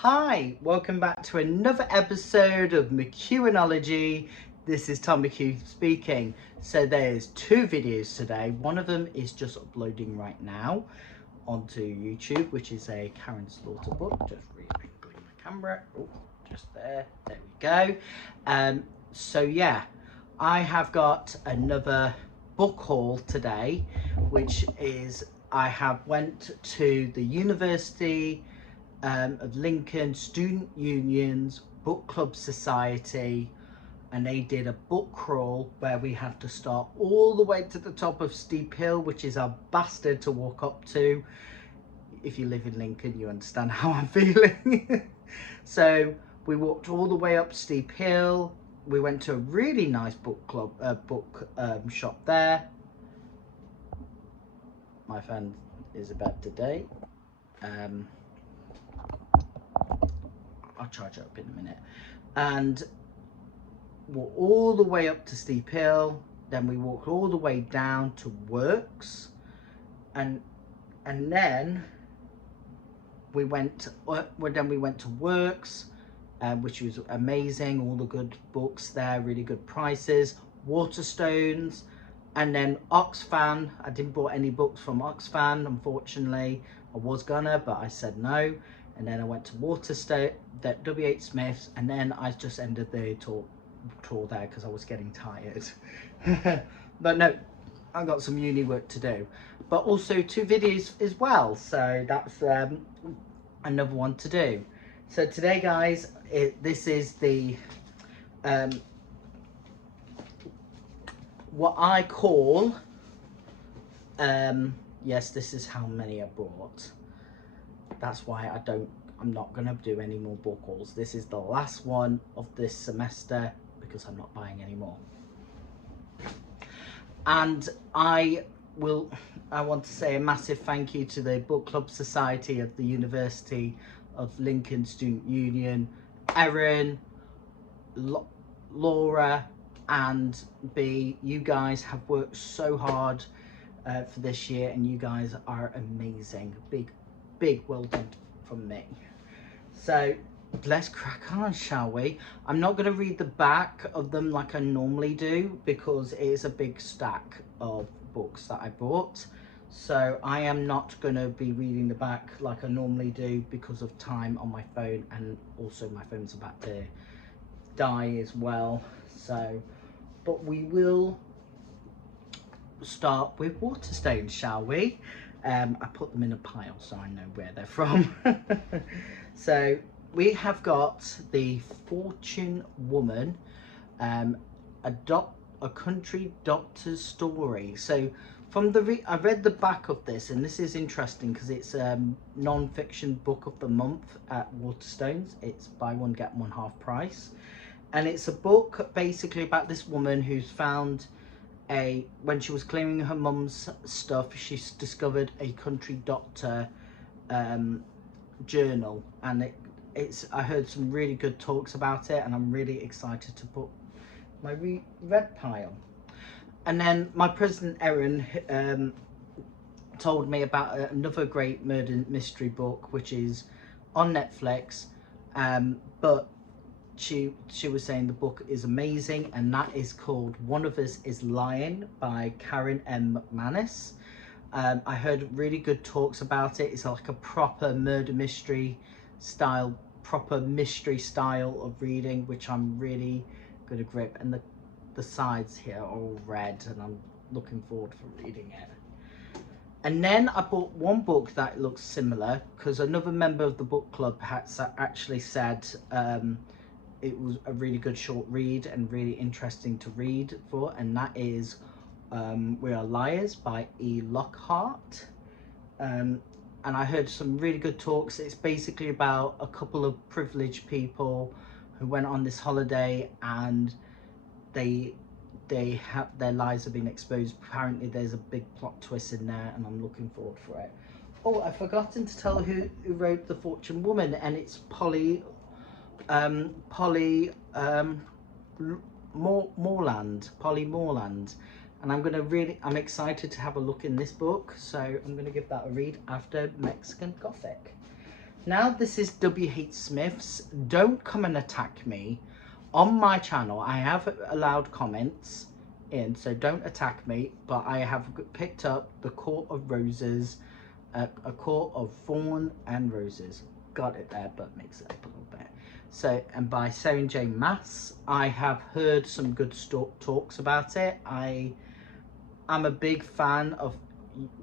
Hi, welcome back to another episode of Mchughology. This is Tom McHugh speaking. So there's two videos today. One of them is just uploading right now onto YouTube, which is a Karen Slaughter book. Just re-angling my camera. Oh, just there. There we go. So yeah, I have got another book haul today, which is I have went to the University of Lincoln Student Union's Book Club Society, and they did a book crawl where we had to start all the way to the top of Steep Hill, which is a bastard to walk up to. If you live in Lincoln, you understand how I'm feeling. So we walked all the way up Steep Hill. We went to a really nice book club, shop there. My fan is about to date. I'll charge it up in a minute. And walk all the way up to Steep Hill. Then we walked all the way down to Works, and then we went to Works, which was amazing. All the good books there, really good prices. Waterstones, and then Oxfam. I didn't bought any books from Oxfam, unfortunately. I was gonna, but I said no. And then I went to Waterstone, that W.H. Smith's, and then I just ended the tour there because I was getting tired. But no, I got some uni work to do, but also two videos as well, so that's another one to do. So today, guys, this is the what I call yes, this is how many I bought. That's why I'm not gonna do any more book hauls. This is the last one of this semester because I'm not buying any more. And I want to say a massive thank you to the Book Club Society of the University of Lincoln Student Union, Erin, Laura and B. You guys have worked so hard for this year, and you guys are amazing. Big well done from me. So let's crack on, shall we? I'm not going to read the back of them like I normally do because it is a big stack of books that I bought. So I am not going to be reading the back like I normally do because of time on my phone, and also my phone's about to die as well. So, but we will start with Waterstones, shall we? I put them in a pile so I know where they're from. So we have got the Fortune Woman, a country doctor's story. So from I read the back of this, and this is interesting because it's non-fiction book of the month at Waterstones. It's buy one get one half price, and it's a book basically about this woman who's found when she was cleaning her mum's stuff, she's discovered a country doctor journal, and I heard some really good talks about it, and I'm really excited to put my read pile. And then my president Erin told me about another great murder mystery book which is on Netflix, but she was saying the book is amazing, and that is called One of Us is Lying by Karen M. McManus. I heard really good talks about it. It's like a proper murder mystery style, of reading, which I'm really going to grip. And the sides here are all red, and I'm looking forward for reading it. And then I bought one book that looks similar because another member of the book club has actually said it was a really good short read and really interesting to read for, and that is We Are Liars by E. Lockhart. And I heard some really good talks. It's basically about a couple of privileged people who went on this holiday, and their lives have been exposed. Apparently there's a big plot twist in there, and I'm looking forward for it. Oh, I've forgotten to tell who wrote The Fortune Woman, and it's Polly Morland, and I'm excited to have a look in this book, so I'm gonna give that a read after Mexican Gothic. Now this is W.H. Smith's. Don't come and attack me. On my channel, I have allowed comments in, so don't attack me, but I have picked up The Court of Roses, A Court of Thorn and Roses. Got it there, but mix it up a little bit. So, and by Sarah J. Maas. I have heard some good talks about it. I'm a big fan of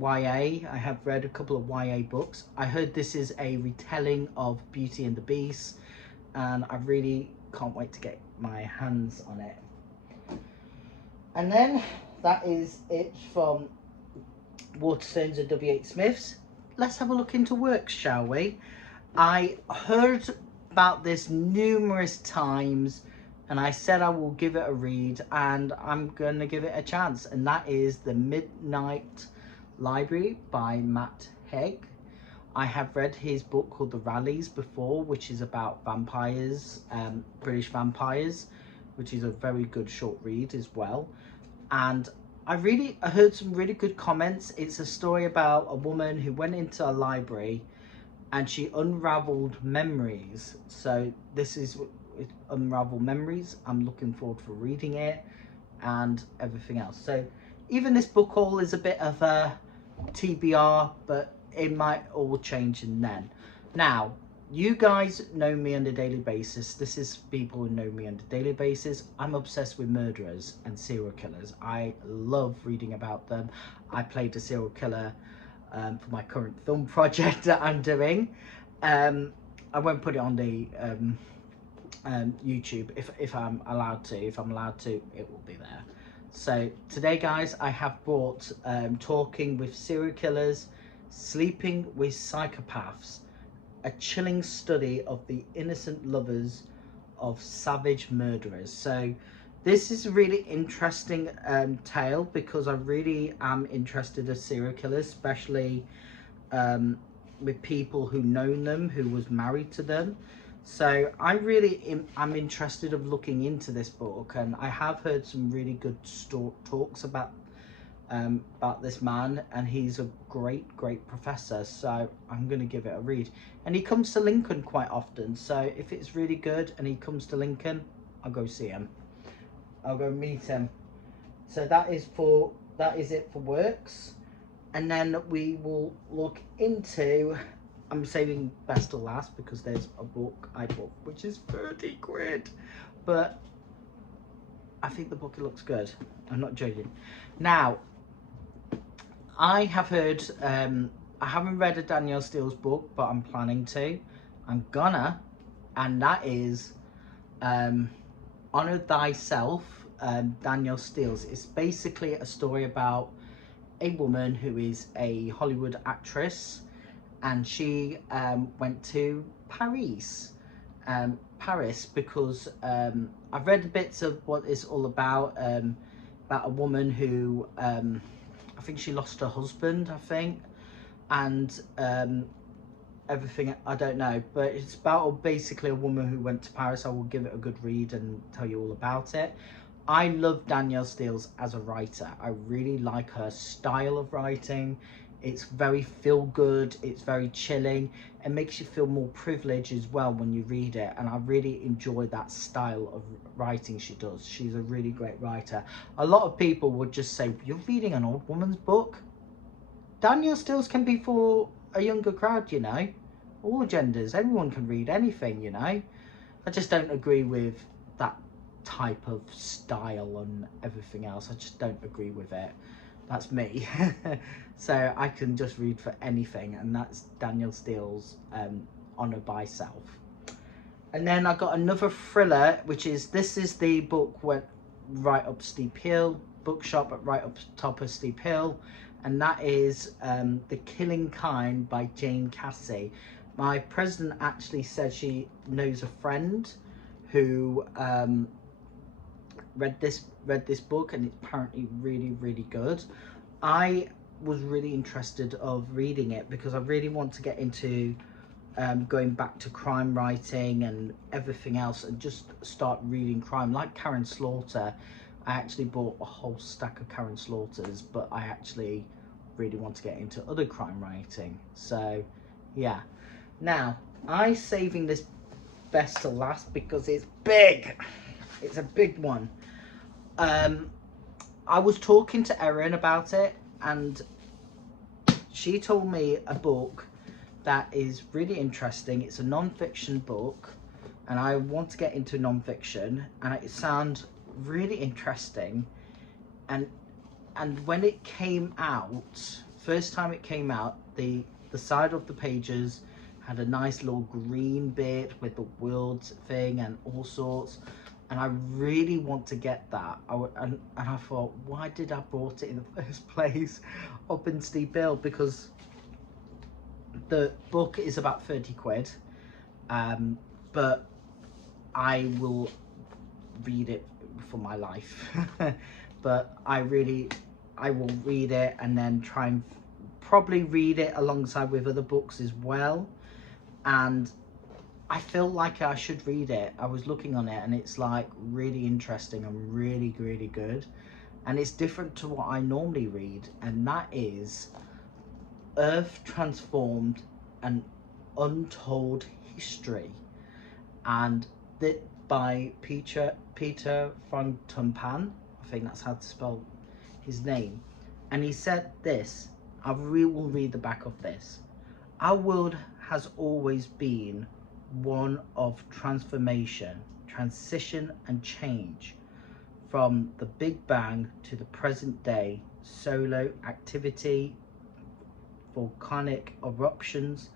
YA. I have read a couple of YA books. I heard this is a retelling of Beauty and the Beast, and I really can't wait to get my hands on it. And then that is it from Waterstones and W.H. Smith's. Let's have a look into works, shall we? I heard about this numerous times, and I said I will give it a read, and I'm going to give it a chance, and that is The Midnight Library by Matt Haig. I have read his book called The Rallies before, which is about vampires, British vampires, which is a very good short read as well. And I heard some really good comments. It's a story about a woman who went into a library and she unraveled memories. So this is Unravel Memories. I'm looking forward for reading it and everything else. So even this book haul is a bit of a TBR, but it might all change and then. Now, you guys know me on a daily basis. This is people who know me on a daily basis. I'm obsessed with murderers and serial killers. I love reading about them. I played a serial killer for my current film project that I'm doing. I won't put it on the YouTube if I'm allowed to. If I'm allowed to, it will be there. So today, guys, I have brought Talking with Serial Killers, Sleeping with Psychopaths, a chilling study of the innocent lovers of savage murderers. So this is a really interesting tale, because I really am interested in serial killers, especially with people who know them, who was married to them. So I'm interested of looking into this book, and I have heard some really good talks about this man, and he's a great professor. So I'm going to give it a read, and he comes to Lincoln quite often. So if it's really good and he comes to Lincoln, I'll go see him. I'll go meet him. So that is it for works, and then we will look into. I'm saving best to last because there's a book I bought which is 30 quid, but I think the book looks good. I'm not joking. Now, I have heard, I haven't read a Danielle Steele's book, but I'm planning to. I'm gonna, and that is Honor Thyself, Danielle Steele's. It's basically a story about a woman who is a Hollywood actress, and she went to Paris because I've read bits of what it's all about a woman who I think she lost her husband, I think, and everything, I don't know, but it's about basically a woman who went to Paris. I will give it a good read and tell you all about it. I love Danielle Steele's as a writer. I really like her style of writing. It's very feel good, it's very chilling. It makes you feel more privileged as well when you read it, and I really enjoy that style of writing she does. She's a really great writer. A lot of people would just say, you're reading an old woman's book? Danielle Steele's can be for a younger crowd, you know. All genders, everyone can read anything, you know. I just don't agree with that type of style and everything else. I just don't agree with it. That's me. So I can just read for anything, and that's Danielle Steele's Honor Thyself. And then I got another thriller, which is, this is the book went right up steep hill, bookshop at right up top of steep hill, and that is The Killing Kind by Jane Cassie. My president actually said she knows a friend who read this book, and it's apparently really good. I was really interested of reading it because I really want to get into going back to crime writing and everything else, and just start reading crime like Karen Slaughter. I actually bought a whole stack of Karen Slaughters, but I actually really want to get into other crime writing. So yeah. Now, I'm saving this best to last because it's big. It's a big one. I was talking to Erin about it, and she told me a book that is really interesting. It's a non-fiction book, and I want to get into non-fiction, and it sounds really interesting. And when it came out, first time it came out, the side of the pages had a nice little green bit with the world thing and all sorts, and I really want to get that. And I thought, why did I bought it in the first place up in Steep Hill? Because the book is about 30 quid, but I will read it for my life. But I will read it and then try and probably read it alongside with other books as well. And I feel like I should read it. I was looking on it and it's like really interesting and really, really good. And it's different to what I normally read, and that is Earth Transformed, an Untold History. And that by Peter van Tumpan, I think that's how to spell his name. And he said this, I will read the back of this. Our world has always been one of transformation, transition and change. From the Big Bang to the present day, solar activity, volcanic eruptions,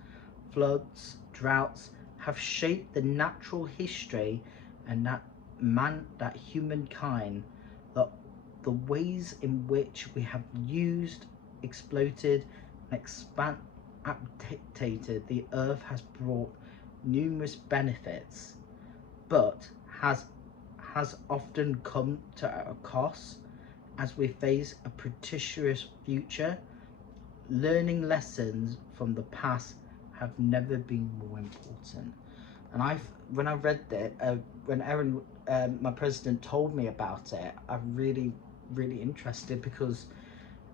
floods, droughts have shaped the natural history and that humankind, the ways in which we have used, exploited and exploited the earth has brought numerous benefits, but has often come to a cost. As we face a pretentious future, learning lessons from the past have never been more important. And when I read that, when Erin, my president, told me about it, I'm really interested, because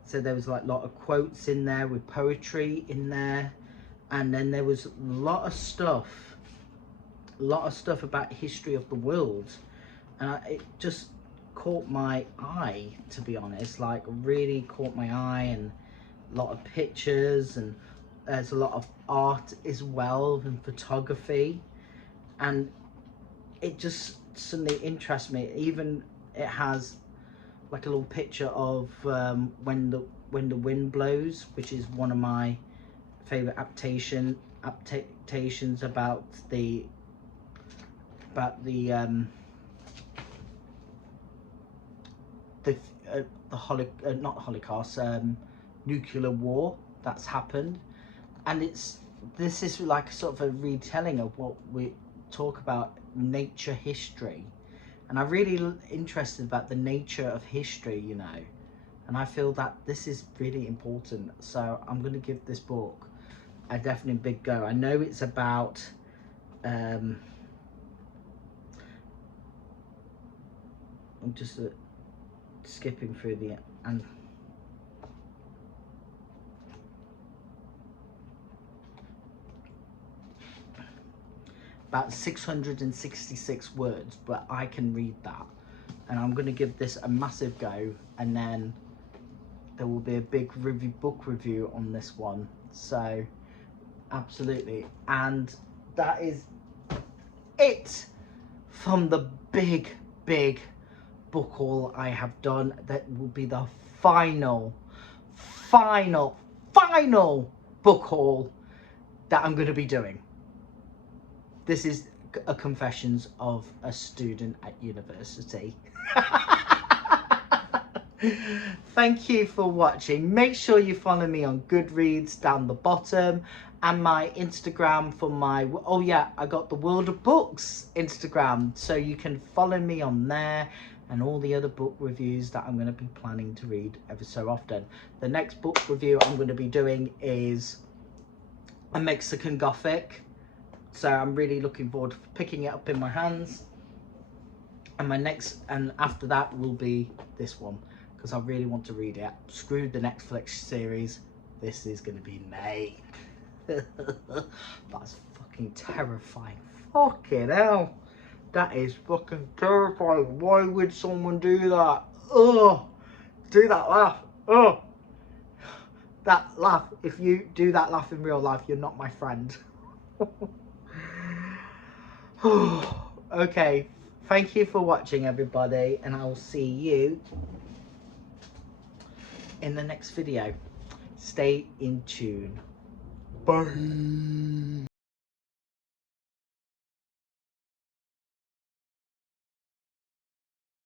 so there was like a lot of quotes in there with poetry in there, and then there was a lot of stuff about history of the world, and it just caught my eye, to be honest. Like really caught my eye, and a lot of pictures, and there's a lot of art as well, and photography, and it just suddenly interests me. Even it has like a little picture of when the wind blows, which is one of my favorite adaptations about the not Holocaust, nuclear war that's happened. And this is like sort of a retelling of what we talk about, nature history, and I'm really interested about the nature of history, you know, and I feel that this is really important. So I'm going to give this book a definite big go. I know it's about I'm just skipping through the and about 666 words, but I can read that, and I'm going to give this a massive go, and then there will be a big book review on this one. So absolutely. And that is it from the big book haul I have done. That will be the final book haul that I'm going to be doing. This is a confessions of a student at university. Thank you for watching. Make sure you follow me on Goodreads down the bottom, and my Instagram for my, oh yeah, I got the World of Books Instagram, so you can follow me on there, and all the other book reviews that I'm going to be planning to read ever so often. The next book review I'm going to be doing is a Mexican Gothic, so I'm really looking forward to picking it up in my hands. And and after that will be this one, because I really want to read it. Screw the Netflix series, this is going to be made. That's fucking fucking terrifying. Fucking hell. That is fucking terrifying. Why would someone do that? Oh, do that laugh. Oh, that laugh. If you do that laugh in real life, you're not my friend. Okay, thank you for watching, everybody, and I will see you in the next video. Stay in tune. Bye.